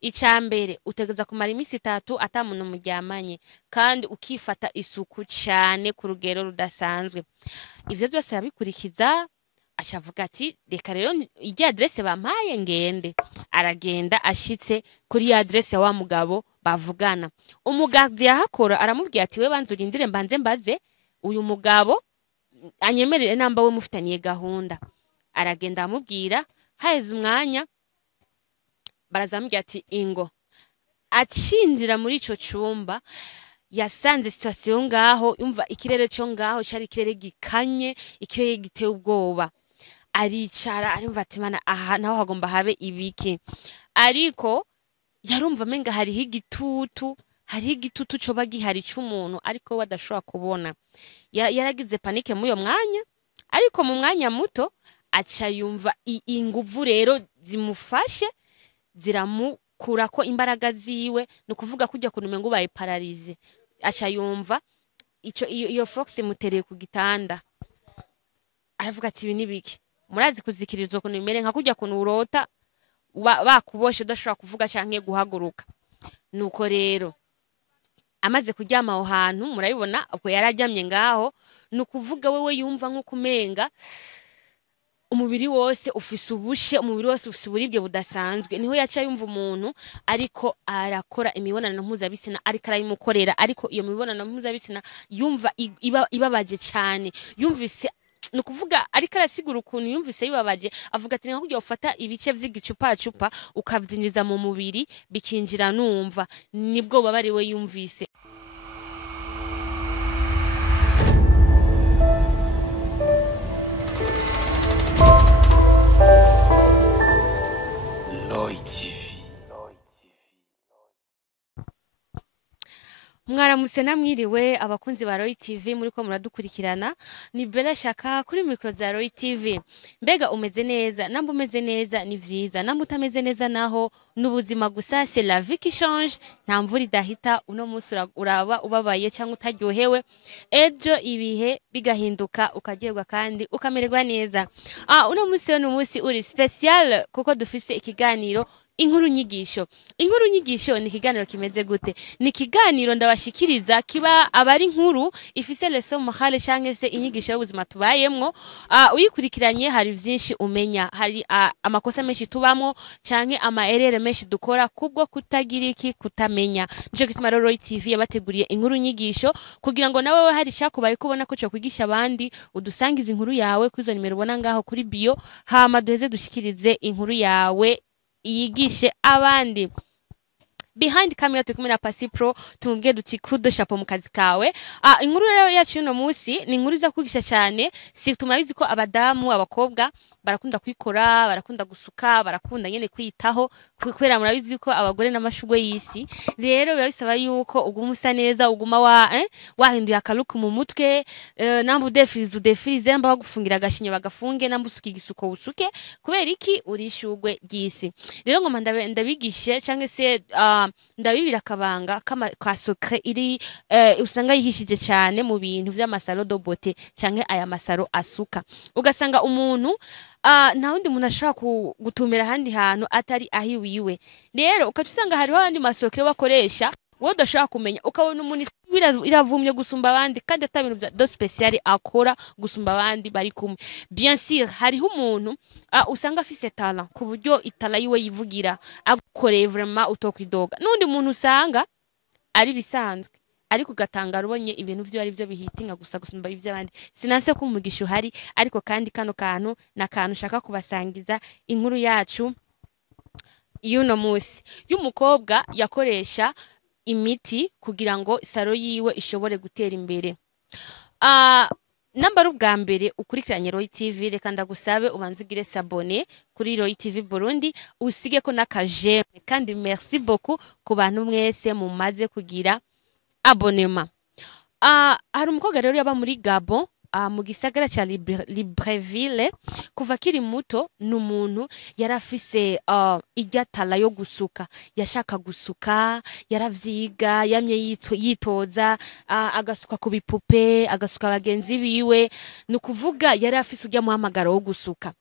icambere utegeza kumara iminsi 3 ata muntu muryamanye kandi ukifata isuku cyane ku rugero rudasanzwe. Ivyo byose yabikurikiza acavuga ati reka rero ijya adresse bampaye ngende. Aragenda ashitse kuri ya adresse ya wa mugabo bavugana. Umugadi yahakora aramubwiye ati we banza urindire mbanze mbaze uyu mugabo anyemerere namba we mufitaniye gahunda. Aragenda amubwira haheze umwanya barazamubwira ati ingo. Acinjira muri ico cumba yasanze situation ngaho, yumva ikirere cyo ngaho cari ikirere gikanye, ikirere giteye ubwoba. Aricara arimva ati mana aha naho hagomba habe ibiki. Ariko yarumva menga hariho igitutu coba gihari c'umuntu ariko we adashobora kubona. Yaragize panike muri uyo mwanya, ariko mu mwanya muto aca yumva inguvu rero zimufashe ziramukurako imbaraga ziwe, no kuvuga kujya kuntu ngo baye paralize. Aca yumva iyo fox mutereye ku gitanda. Aravuga ati ibi nibiki? Murazi kuzikirizo kuntu imere nka kujya kuntu urota bakuboshe udashobora kuvuga canke guhaguruka. Nuko rero amaze kuryama aho hantu murabibona uko yararyamye ngaho, nukuvuga wewe yumva nko kumenga umubiri wose ufise ubushe, umubiri wose ufise uburibwe budasanzwe. Niho yaca yumva umuntu ariko arakora imibonano mpuzabitsina ariko arayimukorera, ariko iyo mibonano mpuzabitsina yumva ibabaje cyane. Yumvise nukuvuga ariko arasigura ukuntu yumvise yibabaje, avuga ati nka kujya ufata ibice vy'igicupa ukavyinjiza mu mubiri bikinjira numva. Nibwo babari we yumvise. Mwaramutse namwiriwe abakunzi ba Roy TV muriko muradukurikirana. Ni Bella Shaka kuri micro za Roy TV. Mbega umeze neza? Namba umeze neza ni vyiza, namba utameze neza naho n'ubuzima gusa, c'est la vie qui change. Nta mvura idahita. Uno munsi uraba ubabaye cyangwa utaryohewe, ejo ibihe bigahinduka ukagerwa kandi ukamererwa neza. Uno munsi no munsi uri special kuko dufise ikiganiro inkuru nyigisho. Inkuru nyigisho ni ikiganiro kimeze gute? Ni ikiganiro ndabashikiriza kiba abari inkuru ifise leçon morale canke se inyigisho y'ubuzima tubayemwo. Uyikurikiranye hari vyinshi umenya, hari amakosa menshi tubamo canke amaerere menshi dukora kubwo kutagira iki, kutamenya. Nico gituma Roy TV yabateguriye inkuru nyigisho kugira ngo nawe hari cyakubaye kubona ko cyo kwigisha abandi, udusangiza inkuru yawe kwizo nimero ubona ngaho kuri bio, hama duheze dushikirize inkuru yawe yigishe abandi. Behind camera tukumwe na Pasi Pro, tumubwiye duti kudo chapeau mu kazi kawe. Inkuru rero yacu no munsi ni inkuru iza kwigisha cyane. Si tumabizi ko abadamu abakobwa barakunda kwikora, barakunda gusuka, barakunda nyene kwitaho, kwera murabizi ko abagore n'amashugwe y'isi. Rero biba bisaba yuko uguma usa neza, uguma wahinduye akaluku mu mutwe, namba udefirize namba bagufungira agashinyo bagafunge, namba usuka igisuko usuke, kubera iki urishugwe ry'isi. Rero ngoma ndabigishe canke se ndabibira akabanga ka secret iri usanga yihishije cyane mu bintu vy'amasaro do beauté canke aya masaro asuka. Ugasanga umuntu nta wundi muntu ashobora gutumira handi hantu atari ahi wiwe. Rero ukacusanga hariho abandi masokero bakoresha wowe udashobora kumenya, ukabona umuntu iravumye gusumba abandi kandi atabintu do special akora gusumba abandi bari kumwe. Bien sûr hariho umuntu usanga afise talent ku buryo itala yiwe yivugira akoreye vraiment utokwidoga. Nundi muntu usanga ari bisanzwe ariko gatanga rubonye ibintu byo ari byo bihitinga gusa gusumba ivy'abandi. Sinase ko umugisha uhari, ariko kandi kano kantu na kantu shaka kubasangiza inkuru yacu y'uno munsi y'umukobwa yakoresha imiti kugira ngo saro yiwe ishobore gutera imbere. Namba rubwa mbere ukurikiranye Roy TV, reka ndagusabe ubanze ugire s'abonner kuri Roy TV Burundi, usige ko nakajeme kandi merci beaucoup ku bantu mwese mumaze kugira abonnement. Hari umukobwa rero yaba muri Gabon, mu gisagara ca Libreville. Kuva kiri muto n'umuntu yarafise iryatala yo gusuka, yashaka gusuka, yaravyiga, yamye yitoza, agasuka ku bipupe, agasuka abagenzi biwe. Nukuvuga yarafise urya muhamagaro wo gusuka.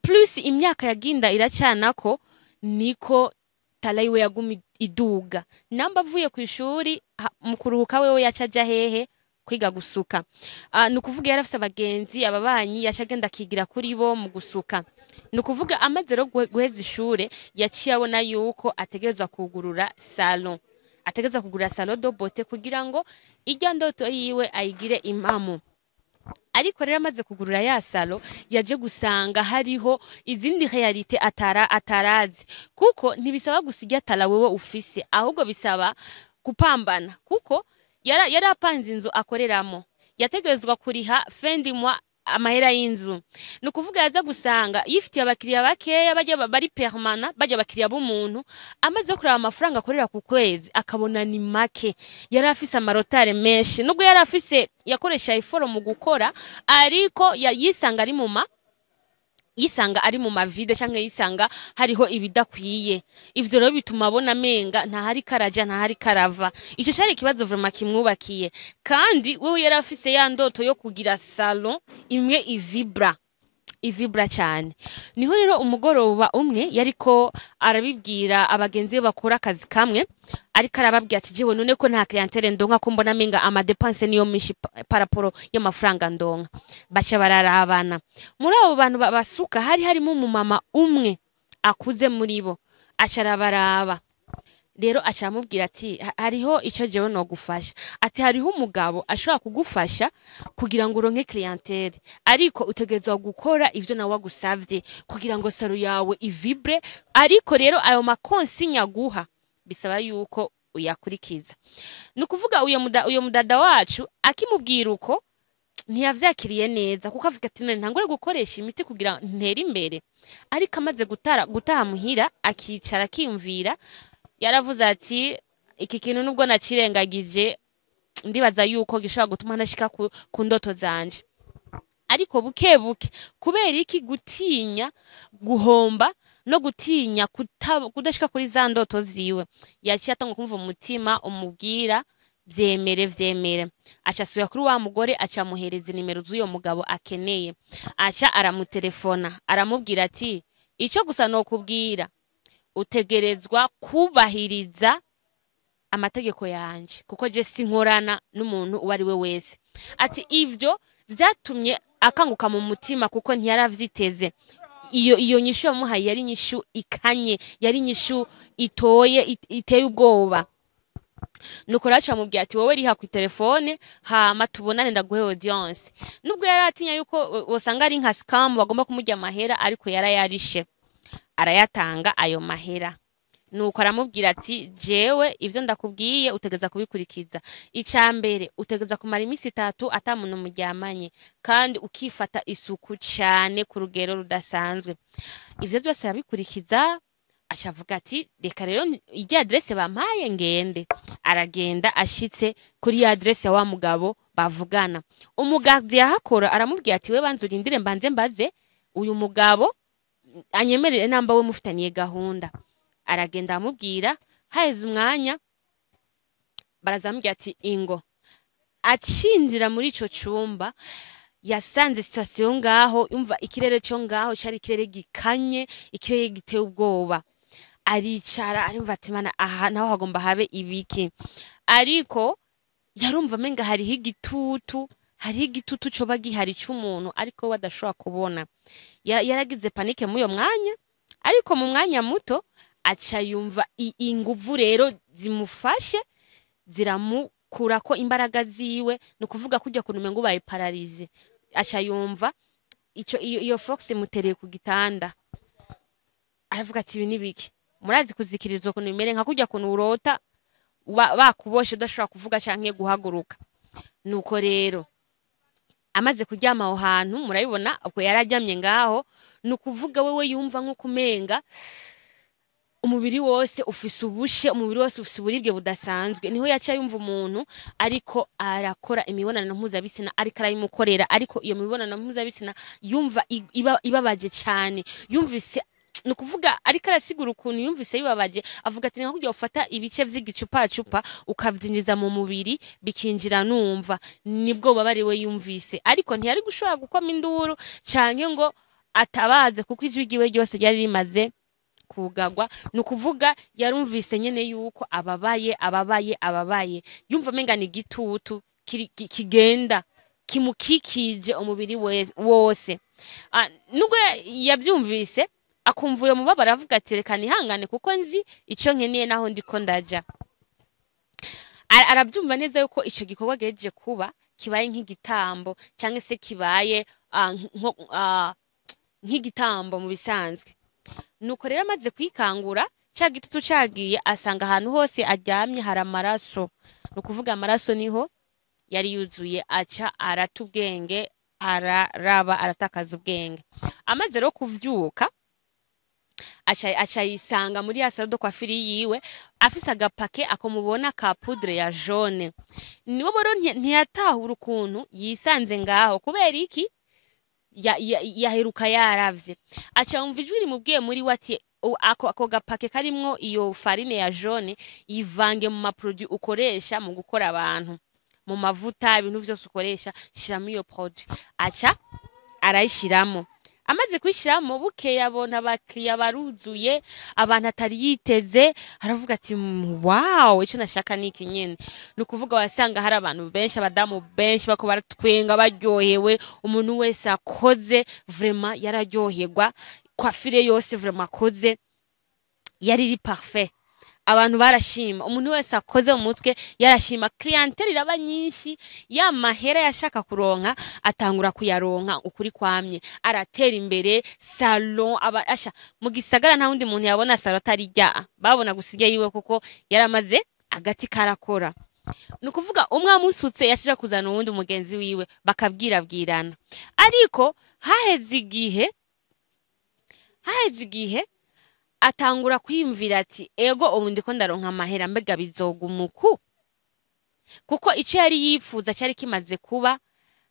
Plus imyaka yaginda iracanako niko tala yiwe yaguma iduga namba avuye ku ishuri mu kuruhuka wewe yacaja hehe kwiga gusuka nukuvuga yarafise abagenzi ababanyi yacagenda akigira kuri bo mu gusuka nukuvuga amaze ro guheza ishure yaciye abona yuko ategereza kugurura salon do bote kugira ngo ijya ndoto yiwe ayigire impamo ariko rero amaze kugurura ya salo yaje gusanga hariho izindi realite atarazi kuko ntibisaba gusiga tala wewe ufise ahubwo bisaba kupambana kuko yari apanze inzu akoreramo yategerezwa kuriha fendi mwa amahera y'inzu nukuvuga yaza gusanga yifitiye abakiriya bakeya bajya bari permanent bajya abakiriya b'umuntu amaze kuraba amafaranga akorera ku kwezi akabona ni make yari afise amarotare menshi nubwo yari afise yakoresha iforo mu gukora ariko yisanga ari mu mavide canke yisanga hariho ibidakwiye ivyo rero bituma abona menga nta hari karaja nta hari karava ico cyari kibazo vraiment kimwubakiye kandi wewe yari afise ya ndoto yo kugira salon imwe ivibra cyane niho rero umugoroba umwe yariko arabibwira abagenzi be bakora akazi kamwe ariko arababwira ati jewe none ko nta clientele ndonka ko mbona menga ama dépense niyo mishi paraporo y'amafaranga ndonka baca bararabana muri abo bantu basuka harimo umumama umwe akuze muri bo acarabaraba rero acamubwira ati hariho ico jewe no gufasha ati hariho umugabo ashobora kugufasha kugira ngo uronke clientele ariko utegezwa gukora ivyo nawe wagusavye kugira ngo salo yawe ivibre ariko rero ayo makonsinya guha bisaba yuko uyakurikiza nukuvuga uyo mudada wacu akimubwira uko ntiyavyakiriye neza kuko avuga ati none ntangore gukoresha imiti kugira ntera imbere ariko amaze gutaha muhira akicara akiyumvira yaravuze ati iki kintu nubwo nacirengagije ndibaza yuko gishobora gutuma nashika ku ndoto zanje ariko bukebuke kubera iki gutinya guhomba no gutinya kudashika kuri za ndoto ziwe yaciye atanga kumva umutima umubwira vyemere acasubira kuri wa mugore acamuhereza nimero z'uyo mugabo akeneye aca aramutelefona aramubwira ati ico gusa no kubwira utegerezwa kubahiriza amategeko yanje kuko je sinkorana n'umuntu uwari we wese ati ivyo vyatumye akanguka mu mutima kuko ntiyaravyiteze iyo nyishu yamuhaye yari nyishu ikanye yari nyishu itoye iteye ubwoba nuko racha mubwiye ati wowe riha ku telefone hama tubonane ndaguhe audience nubwo yaratinya yuko wosanga ari nka scam bagomba kumujya amahera ariko yarayarishe arayatanga ayo mahera nuko aramubwira ati jewe ivyo ndakubwiye utegeza kubikurikiza icambere utegeza kumara imisi 3 atamuntu muryamanye kandi ukifata isuku cyane ku rugero rudasanzwe ivyo byose yabikurikiza acavuga ati reka rero ijya adresse bampaye ngende aragenda ashitse kuri ya adresse wa mugabo bavugana umugazi yahakora aramubwira ati we banzurindire mbaze uyu mugabo anyemerere namba we mufitaniye gahunda aragenda amubwira haheze umwanya barazamubwira ati ingo acinjira muri ico cumba yasanze situation ngaho yumva ikirere cyo ngaho cari ikirere gikanye ikirere giteye ubwoba aricara arimva ati mana aha naho hagomba habe ibiki ariko yarumva menga hariho igitutu cyo bagihari cy'umuntu ariko badashobora kubona yaragize panike muri yo mwanya ariko mu mwanya muto aca yumva inguvu rero zimufashe ziramukura ko imbaraga ziwe no kuvuga kujya kunume ngo baye paralize aca yumva iyo fox mutereye ku gitanda aravuga ati ibi nibiki murazi kuzikirizo kuntu imere nka kujya kuntu urota bakuboshe udashobora kuvuga canke guhaguruka nuko rero amaze kuryama aho hantu murabibona ubwo yarajyamye ngaho nukuvuga wewe yumva nko kumenga umubiri wose ufise ubushe umubiri wose ufise uburibwe budasanzwe niho yaca yumva umuntu ariko arakora imibonano mpuzabitsina ariko arayimukorera ariko iyo mibonano mpuzabitsina yumva ibabaje cyane yumvise nukuvuga ariko arasigura ukuntu yumvise yibabaje avuga ati nk'ujya ufata ibice vy'igicupa ukavyinjiza mu mubiri bikinjira numva nibwo babari we yumvise ariko ntiyari gushobora gukoma induru canke ngo atabaze kuko ijwi giwe ryose ryari rimaze kugagwa nukuvuga yarumvise nyene yuko ababaye yumva menga ni gitutu kigenda kimukikije umubiri wose. Nubwo yavyumvise akumva uyo mubabaro avuga ati reka nihangane kuko nzi ico nkeneye naho ndiko ndaja. Arabyumva neza yuko ico gikorwa gejeje kuba kibaye nk'igitambo canke se kibaye nk'igitambo mu bisanzwe. Nuko rero amaze kwikangura ca gitutu cagiye asanga ahantu hose aryamye hari amaraso. Nukuvuga amaraso niho yari yuzuye, aca arata ubwenge, araraba, aratakaza ubwenge. Amaze rero kuvyuka aca yisanga muri ya salon de coiffure yiwe afise agapake akomubona ka poudre ya jaune. Niwe boro ntiyatahura ukuntu yisanze ngaho kubera iki yaheruka yaravye. Aca yumva ijwi rimubwiye muri we ati ako gapake karimwo iyo farine ya jaune ivange mu maproduit ukoresha mu gukora abantu, mu mavuta, ibintu vyose ukoresha, shiramo iyo produit. Aca arayishiramo. Amaze kwishiramo bukeye abona abakiriya baruzuye, abantu atari yiteze, aravuga ati wow, ico nashaka niki nyene. Nukuvuga wasanga hari abantu benshi, abadamu benshi bako baratwenga baryohewe, umuntu wese akoze vraiment yararyoherwa, coiffure yose vraiment akoze yari iri parfait. Abantu barashima, umuntu wese akoze mu mutwe yarashima, clientele iraba nyinshi, ya mahera yashaka kuronka atangura kuyaronka ukuri kwamye, aratera imbere. Salon asha mu gisagara nta wundi muntu yabona salon atari rya, babona gusigaye yiwe kuko yaramaze agati karakora. Nukuvuga umwe amusutse yashira kuzana uwundi umugenzi wiwe bakabwirabwirana. Ariko haheze igihe atangura kwiyumvira ati ego ubu ndiko ndaronka amahera mbega bizogumuku, kuko ico yari yifuza cyari kimaze kuba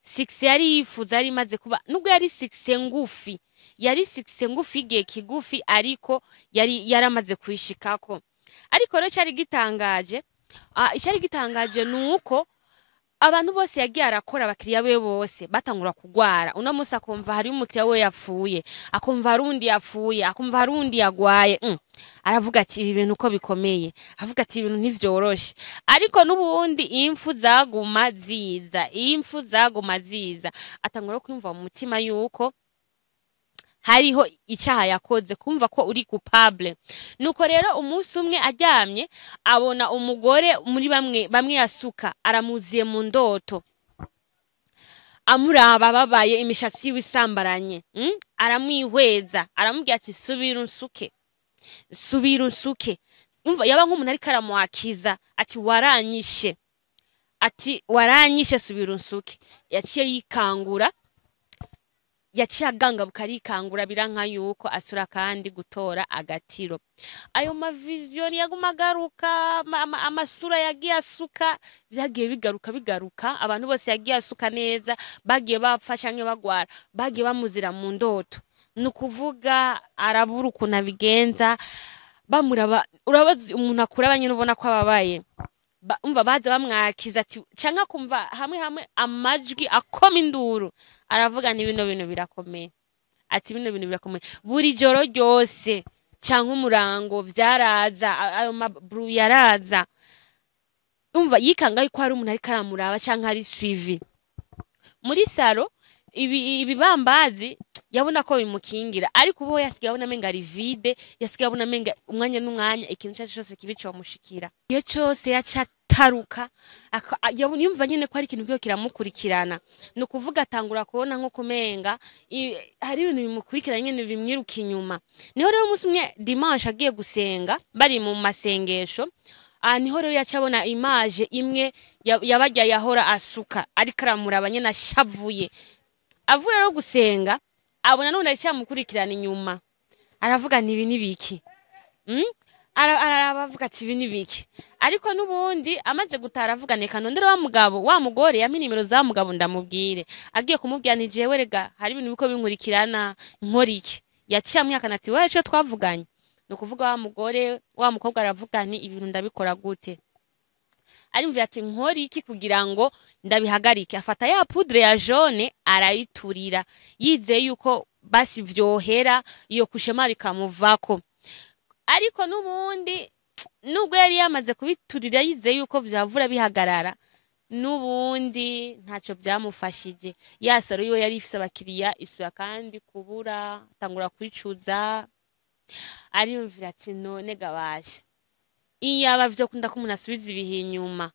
6 yari yifuza yari imaze kuba, nubwo yari 6 ngufi, yari 6 ngufi igihe kigufi, ariko yaramaze kwishikako. Ariko rero cyari gitangaje nuko abantu bose yagiye arakora, abakiriya be bose batangura kugwara. Uno musi akumva hari umukiriya we yapfuye, akumva hari undi yapfuye, akumva hari undi yagwaye. Aravuga ati ibi bintu uko bikomeye, avuga ati ibintu ntivyoroshe. Ariko n'ubundi impfu zaguma ziza, atangura kwumva mu mutima yuko hariho icaha yakoze, kumva ko uri coupable. Nuko rero umunsi umwe aryamye abona umugore muri bamwe yasuka aramuziye mu ndoto, amuraba babaye, imishatsi yiwe isambaranye. Aramwihweza, aramubwira ati subira unsuke. Umva yaba nk'umuntu ariko aramwakiza ati waranyishe subira unsuke. Yaciye yikangura, yaciye aganga bukarikangura, biranka yuko asura kandi gutora agatiro. Ayo mavision yaguma garuka, amasura yagiye asuka, byagiye bigaruka, abantu bose yagiye asuka neza, bagiye bapfasha nke bagwara, bagiye bamuzira mu ndoto. Nukuvuga arabura ukuntu abigenza, bamuraba. Urabaza umuntu akuraba nyine ubona ko ababaye, umva baza bamwakiza ati canka kumva hamwe amajwi akoma induru, aravuga ni bino bintu birakomeye, ati bino bintu birakomeye. Buri joro ryose canke umurango vyaraza, ayo mabru yaraza. Umva yikanga yuko hari umuntu ariko aramuraba canke ari suivi muri salo. Ibibambazi yabona ko bimukingira, ariko ubo yasigaye abona menga ari vide, yasigaye abona menga umwanya n'umwanya ikintu cyacu cyose kibico mushikira. Iyo cyose yacataruka yumva nyine ko ari ikintu cyo kiramukurikirana. Nukuvuga atangura kubona nko kumenga hari ibintu bimukurikirana nyine bimwiruka inyuma. Niho rero umunsi umwe dimanche agiye gusenga, bari mu masengesho, niho rero yacabona image imwe yabajya yahora asuka ariko aramuraba nyine ashavuye. Avuye rero gusenga abona none aricamukurikirana inyuma, aravuga ni ibi nibiki. Aravuga ati ibi nibiki. Ariko nubundi amaze gutara avuga neka nondere wa mugore yampa nimero za mugabo ndamubwire. Agiye kumubwira ni jewe rega hari ibintu biko binkurikirana nkora iki. Yaciye amwakana ati wewe cyo twavuganye. Nukuvuga wa mukobwa aravuga ni ibintu ndabikora gute. Arimvira ati nkora iki kugira ngo ndabihagarike. Afata ya poudre ya jaune arayiturira, yizeye yuko basi vyohera iyo kushema rikamuvako. ariko nubundi nubwo yari yamaze kubiturira yizeye yuko vyavura bihagarara nubundi ntaco byamufashije ya saro yo yari ifise abakiriya isura kandi kubura tangura kwicuza ariyumvira ati none gabasha iyaba vyo kunda ko umuntu asubiza ibihe inyuma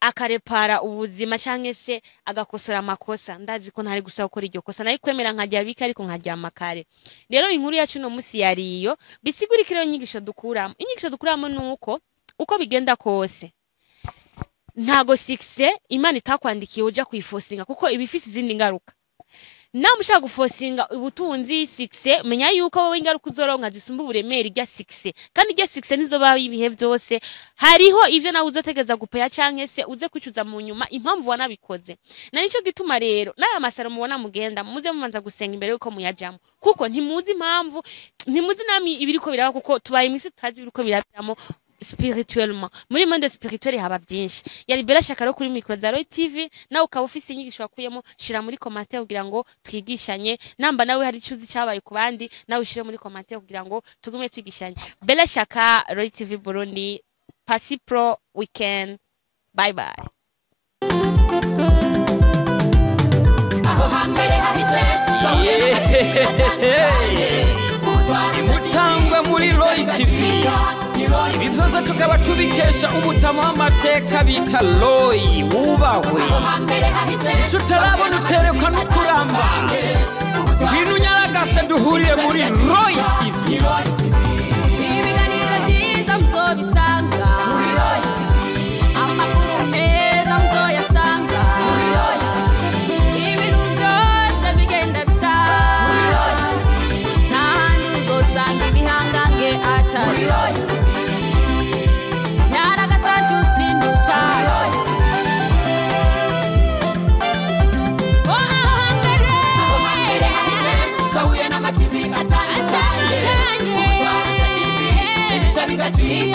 akarepara ubuzima canke se agakosora amakosa ndazi ko ntari gusaba gukora iryo kosa nayo kwemera nkajya bika ariko nkajya amakare rero inkuru yacu no musi yariyo bisigurikira inyigisho dukuramo nuko uko bigenda kose ntago 6 Imana itakwandikiye uja kwifosinga kuko ibifise izindi ngaruka nawe ushaka gufosinga ubutunzi 6 menya yuko wowe ingaruka uzoronka zisumba uburemere rya 6 kandi rya 6 nizo baho ibihe byose hariho ivyo nawe uzotegeza gupeya canke se uze kwicuza mu nyuma impamvu wanabikoze na nico gituma rero nayo masaro mubona mugenda muze mumanza gusenga imbere yuko muyajamo kuko ntimuzi impamvu ntimuzi nami ibiriko biraba kuko tubaye imisi tutazi ibiriko birabamo spirituellement muri monde spirituel haba byinshi yari Bella Shaka ro kuri micro za Roy TV nawe ukaba ufise inyigisho wakuyemo shira muri commentaire kugira ngo twigishanye namba nawe hari icuzi cyabaye ku bandi nawe ushire muri commentaire kugira ngo tugume twigishanye Bella Shaka Roy TV Burundi Pasi Pro weekend bye bye Mutangwa muri Roy TV Ibizoza tukaba tubikesha umutama w'amateka bita Roy wubahwe tutarabona uterekwa no kuramba ibintu nyaragase duhuriye muri Roy TV ibiganiro byiza muzobisanga muri Roy TV amakuru meza muzoyasanga muri Roy TV ibintu byose bigenda bisa muri Roy TV n'ahandi uzosanga ibihangange atari Roy TV TV,